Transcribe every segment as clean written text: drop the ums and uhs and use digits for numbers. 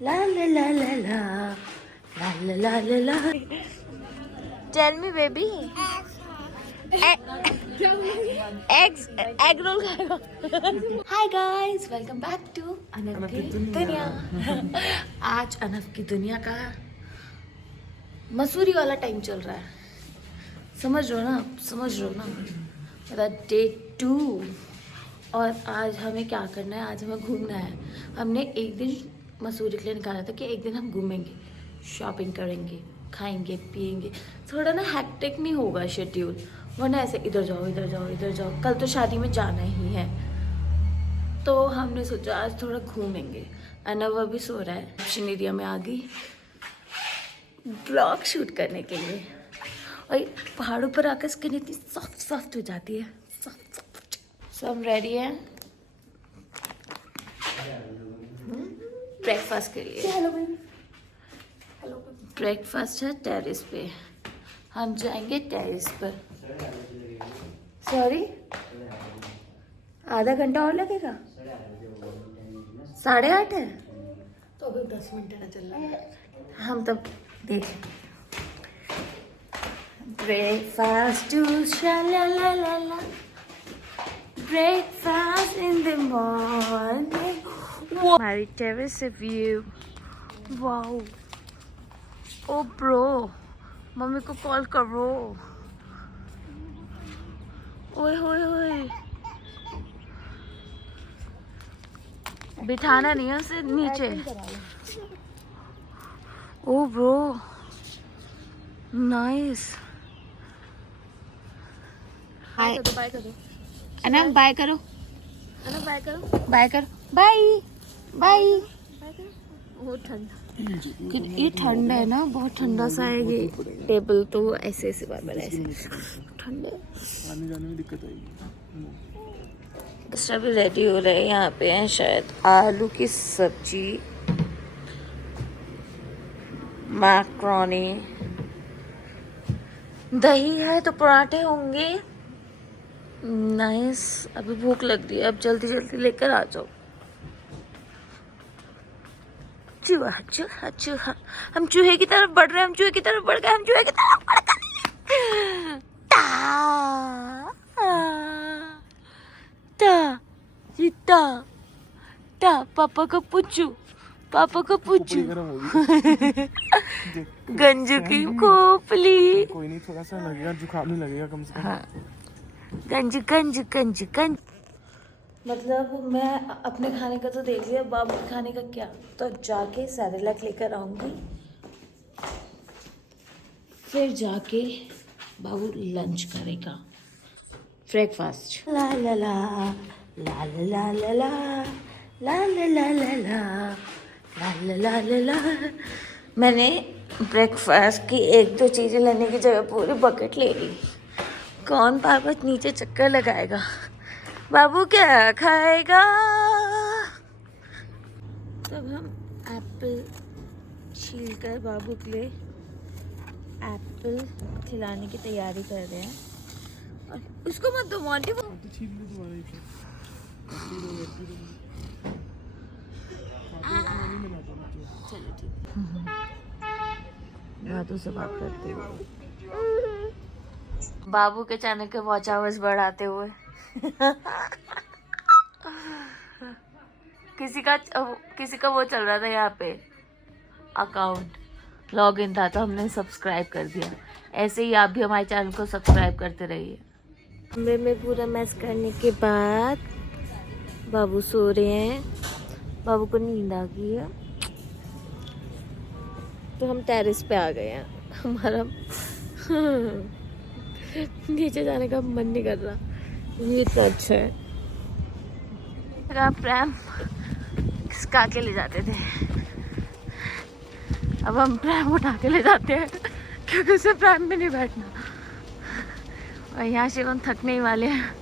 ला ला ला ला ला ला ला ला ला ला। Tell me baby, egg roll खाएगा। Hi guys, welcome back to अनफ की दुनिया। आज अनफ की दुनिया का मसूरी वाला टाइम चल रहा है, समझ रहे हो ना मेरा डे 2। और आज हमें क्या करना है, आज हमें घूमना है। हमने एक दिन मसूरी के लिए निकाला था कि एक दिन हम घूमेंगे, शॉपिंग करेंगे, खाएंगे पिएंगे। थोड़ा ना हैक्टिक नहीं होगा शेड्यूल, वरना ऐसे इधर जाओ इधर जाओ इधर जाओ। कल तो शादी में जाना ही है, तो हमने सोचा आज थोड़ा घूमेंगे। अनव अभी सो रहा है। ऑप्शन एरिया में आ गई ब्लॉग शूट करने के लिए। और पहाड़ों पर आकर स्किन इतनी सॉफ्ट हो जाती है। सो हम रेडी हैं ब्रेकफास्ट के लिए। Hello baby, hello. ब्रेकफास्ट है टेरेस पे, हम जाएंगे टेरेस पर। सॉरी, आधा घंटा और लगेगा? 8:30 है तो अभी 10 मिनट ना चल रहा है। हम तब देख ब्रेकफास्ट टू शालालाला, ब्रेकफास्ट इन द मॉर्निंग। हमारी टेरेस से व्यू, वाओ। ओ ब्रो, मम्मी को कॉल करो। ओए होए होए, बिठाना नहीं है उसे नीचे। ओ ब्रो, नाइस। बाय करो अनम, बाय करो अनम, बाय करो, बाय करो, बाय बाय। बहुत ठंडा, ये ठंडा है ना, बहुत ठंडा सा है ये टेबल। तो ऐसे ऐसे बार बार ऐसे ठंडा, आने जाने में दिक्कत आएगी। सभी रेडी हो रहे हैं। यहाँ पे है शायद आलू की सब्जी, मैक्रोनी, दही है तो पराठे होंगे। नाइस। अभी भूख लग रही है, अब जल्दी जल्दी लेकर आ जाओ। चूहा चूहा चूहा, हम चूहे की तरफ बढ़ रहे हैं, हम चूहे की तरफ बढ़ गए, हम चूहे की तरफ बढ़ गए। टा टा टा टा, पापा का पुच्चू, पापा का पुच्चू। गंजू की खोपली। कोई नहीं, थोड़ा सा लगेगा, जुकाम नहीं लगेगा कम से कम। हाँ, गंज गंज गंज गंज। मतलब मैं अपने खाने का तो देख लिया, बाबू के खाने का क्या? तो जाके सैरेलैक लेकर आऊंगी, फिर जाके बाबू लंच करेगा, ब्रेकफास्ट। ला ला ला ला ला ला ला ला ला ला ला ला ला ला ला ला। मैंने ब्रेकफास्ट की एक दो चीज़ें लेने की जगह पूरी बकेट ले ली। कौन बार बार नीचे चक्कर लगाएगा? बाबू क्या खाएगा? तब हम एप्पल छील कर बाबू के लिए एप्पल खिलाने की तैयारी कर रहे हैं। और उसको मत दो मोंटी, वो चलो ठीक है। दादू से बात करते हुए, बाबू के चैनल के वॉच आवर्स बढ़ाते हुए। किसी का वो चल रहा था यहाँ पे, अकाउंट लॉग इन था, तो हमने सब्सक्राइब कर दिया। ऐसे ही आप भी हमारे चैनल को सब्सक्राइब करते रहिए। कमरे में पूरा मैस करने के बाद बाबू सो रहे हैं, बाबू को नींद आ गई है, तो हम टेरेस पे आ गए हैं। हमारा नीचे जाने का मन नहीं कर रहा, ये तो अच्छा है। प्रैम खिसका के ले जाते थे, अब हम प्रैम उठा के ले जाते हैं, क्योंकि उसे प्रैम में नहीं बैठना। और यहाँ से हम थकने ही वाले हैं,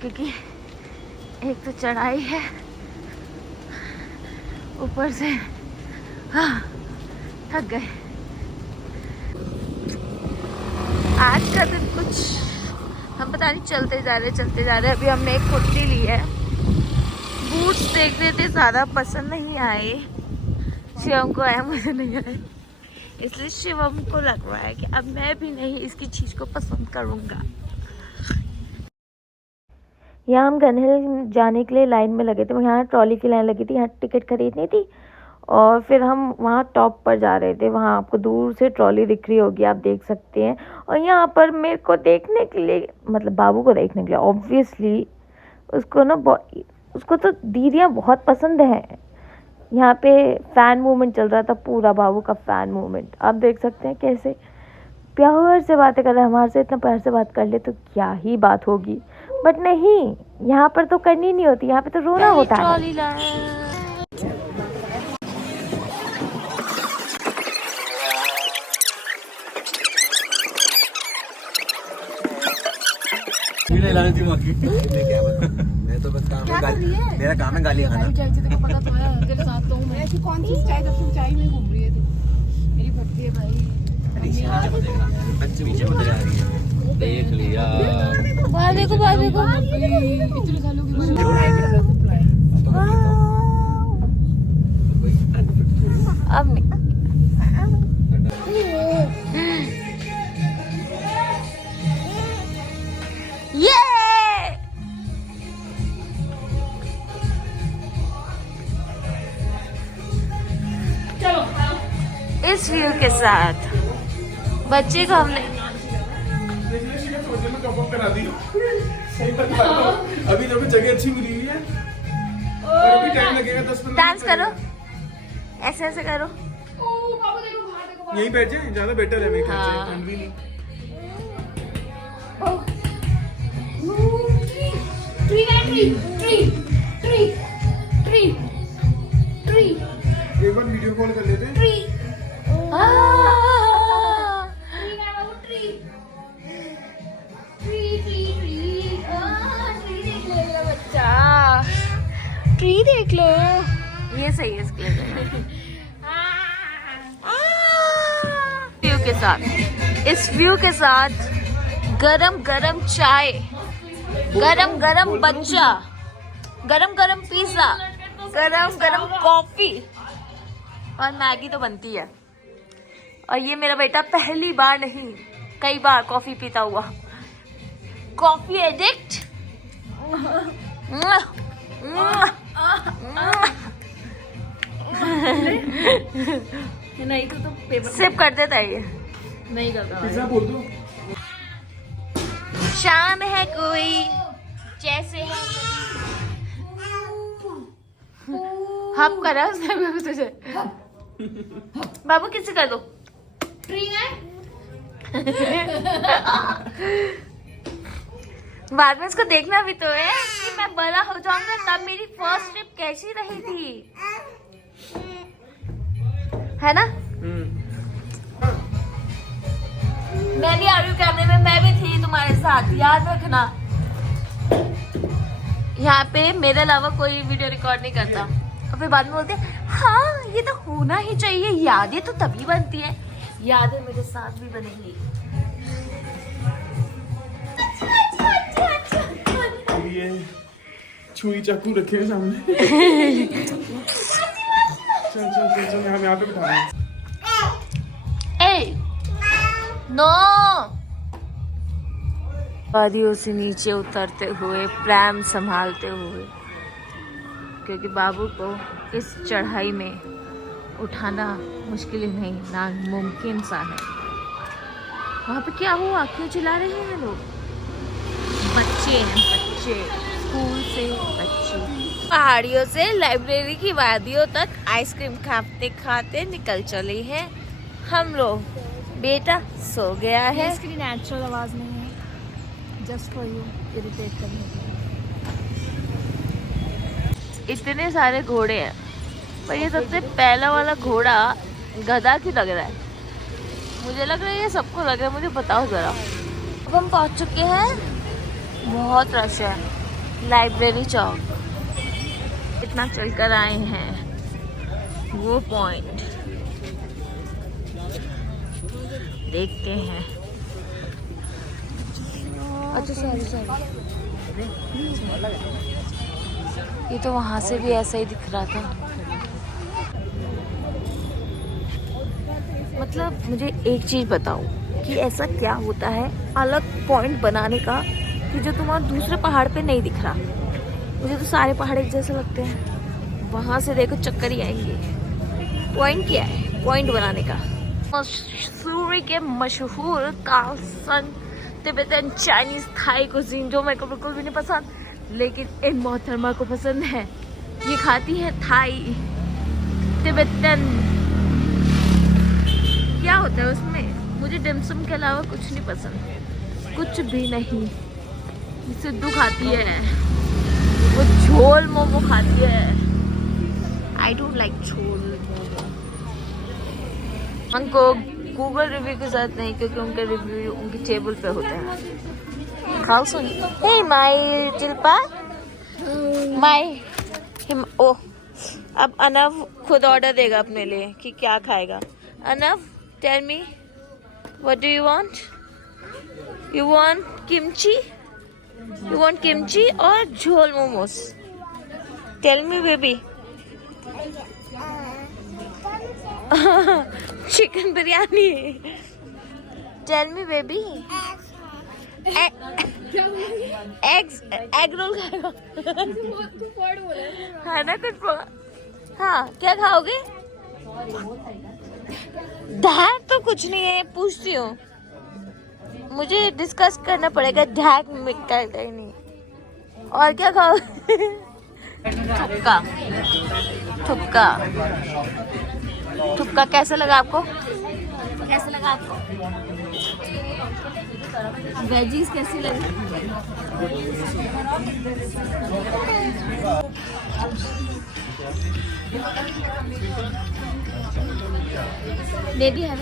क्योंकि एक तो चढ़ाई है, ऊपर से हाँ थक गए। आज का दिन कुछ हम पता नहीं चलते जा रहे। अभी हमने एक कुर्ती ली है। बूट्स देख रहे थे, ज़्यादा पसंद नहीं आए। शिवम को आया, मुझे नहीं आए, इसलिए शिवम को लग रहा है कि अब मैं भी नहीं इसकी चीज़ को पसंद करूँगा। यहाँ हम गन हिल जाने के लिए लाइन में लगे थे। यहाँ ट्रॉली की लाइन लगी थी, यहाँ टिकट खरीदनी थी और फिर हम वहाँ टॉप पर जा रहे थे। वहाँ आपको दूर से ट्रॉली दिख रही होगी, आप देख सकते हैं। और यहाँ पर मेरे को देखने के लिए, मतलब बाबू को देखने के लिए, ऑब्वियसली उसको तो दीदियाँ बहुत पसंद है। यहाँ पे फ़ैन मूवमेंट चल रहा था, पूरा बाबू का फ़ैन मूवमेंट। आप देख सकते हैं कैसे प्यार से बातें कर रहे हैं। हमारे से इतना प्यार से बात कर ले तो क्या ही बात होगी, बट नहीं, यहाँ पर तो करनी नहीं होती, यहाँ पे तो रोना होता है। मैं तो बस मेरा काम है गाली खाना। पता तो है तेरे साथ तो मैं ऐसी कौन सी चाय, जब चाय में घूम रही है तू। मेरी भक्ति है भाई। बच्चे पीछे मत जा रही है, देख लिया। बाहर देखो, बाहर देखो। इतने सालों की अब नहीं। ये इस व्यू के साथ बच्चे को हमने करा दी। सही बता रहा हूं। अभी तो जगह अच्छी मिली हुई है और अभी टाइम लगेगा 10-15 डांस करो, ऐसे ऐसे करो। यहीं बैठ जाए, ज्यादा बेटर है मेरे ख्याल से। हाँ। ठंड भी नहीं। एक बार वीडियो कॉल कर लेते हैं। ट्री देख लो, ये सही है इसके लिए। व्यू के साथ, इस व्यू के साथ गरम गरम चाय, गरम गरम बच्चा, गरम गरम पिज्जा, गरम गरम कॉफी और मैगी तो बनती है। और ये मेरा बेटा पहली बार नहीं, कई बार कॉफी पीता हुआ, कॉफी एडिक्ट। नहीं तो पेपर सिप कर देता है ये। नहीं करता। पिज्जा बोल दो। शाम है कोई जैसे है हप करा उसने भी तुझे। बाबू किसी कर दो। बाद में इसको देखना भी तो है कि मैं बड़ा हो जाऊंगा तब मेरी फर्स्ट ट्रिप कैसी रही थी, है ना? मैं भी आ रही हूँ कैमरे में, मैं भी थी तुम्हारे साथ, याद रखना। यहाँ पे मेरे अलावा कोई वीडियो रिकॉर्ड नहीं करता और फिर बाद में बोलते हैं हाँ ये तो होना ही चाहिए, यादें तो तभी बनती है। यादें मेरे साथ भी बनेंगी। ये छुरी चाकू रखे हैं सामने। चल चल चल चल, यहाँ पे बिठा रहे हैं। नो वादियों से नीचे उतरते हुए, प्रेम संभालते हुए, क्योंकि बाबू को इस चढ़ाई में उठाना मुश्किल ही नहीं, नामुमकिन सा है। वहाँ पे क्या हुआ, क्यों चिल्ला रहे हैं लोग? बच्चे हैं, बच्चे, स्कूल से बच्चे। पहाड़ियों से लाइब्रेरी की वादियों तक आइसक्रीम खाते खाते निकल चले हैं हम लोग। बेटा सो गया है। इसकी नेचुरल आवाज नहीं है, जस्ट फॉर यू इरिटेट करने के लिए। इतने सारे घोड़े हैं पर ये सबसे पहला वाला घोड़ा गधा की लग रहा है। मुझे लग रहा है ये सबको लग रहा है, मुझे बताओ जरा। अब हम पहुंच चुके हैं, बहुत रश है, लाइब्रेरी चौक। इतना चलकर आए हैं वो पॉइंट, देखते हैं। अच्छा सॉरी ये तो वहाँ से भी ऐसा ही दिख रहा था। मतलब मुझे एक चीज़ बताओ कि ऐसा क्या होता है अलग पॉइंट बनाने का कि जो तुम्हारे दूसरे पहाड़ पे नहीं दिख रहा। मुझे तो सारे पहाड़ एक जैसे लगते हैं, वहाँ से देखो चक्कर ही आएंगे। पॉइंट क्या है पॉइंट बनाने का? मसूरी के मशहूर Kalsan Tibetan Chinese Thai cuisine जो मेरे को बिल्कुल भी नहीं पसंद, लेकिन इन मोहतरमा को पसंद है। ये खाती है थाई तिब्बतन। क्या होता है उसमें? मुझे डिमसम के अलावा कुछ नहीं पसंद, कुछ भी नहीं। सिद्धू खाती है, वो झोल मोमो खाती है। आई डोंट लाइक झोल मोमो। उनको गूगल रिव्यू के साथ नहीं, क्योंकि उनके रिव्यू उनकी टेबल पे होते हैं। खाओ सुन। Hey my चिल्पा my oh. अब अनव खुद ऑर्डर देगा अपने लिए कि क्या खाएगा। अनव tell me what do you want? You want kimchi? You want kimchi और jhol momos? Tell me baby. Chicken biryani. Tell me baby. Eggs egg roll खाएगा है ना कुछ? हाँ क्या खाओगे? ढैक तो कुछ नहीं है, पूछती हूँ। मुझे डिस्कस करना पड़ेगा ढैक मिक्का नहीं। और क्या खाओगे? थुक्का। थुक्का थुक्का कैसा लगा आपको? कैसा लगा आपको? वेजीज कैसी लगी? बेबी है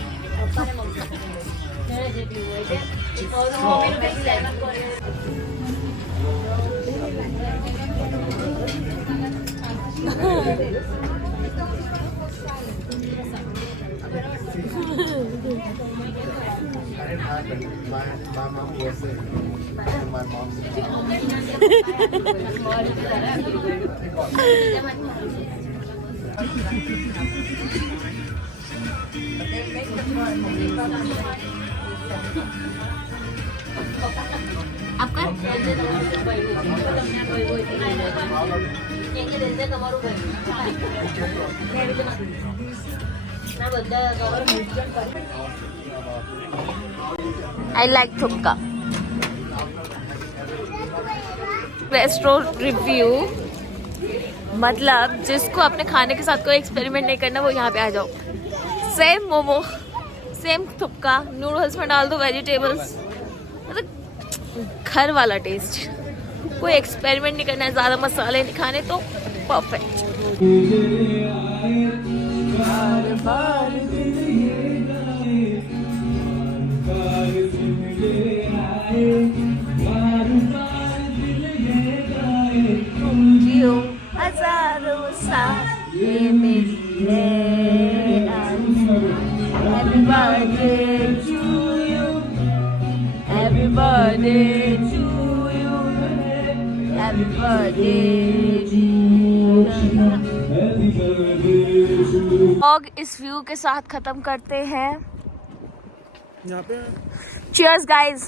My mom was it. My mom आपका I like थुक्का। रेस्टोरेंट रिव्यू मतलब जिसको अपने खाने के साथ कोई एक्सपेरिमेंट नहीं करना वो यहाँ पे आ जाओ। सेम मोमो, सेम थुक्का, नूडल्स में डाल दो वेजिटेबल्स, मतलब घर वाला टेस्ट। कोई एक्सपेरिमेंट नहीं करना है, ज़्यादा मसाले नहीं खाने, तो परफेक्ट। हजारों साल ये मेरी है। Happy birthday to you, happy birthday to you, happy birthday to you। Vlog इस व्यू के साथ खत्म करते हैं। यहाँ पे Cheers guys।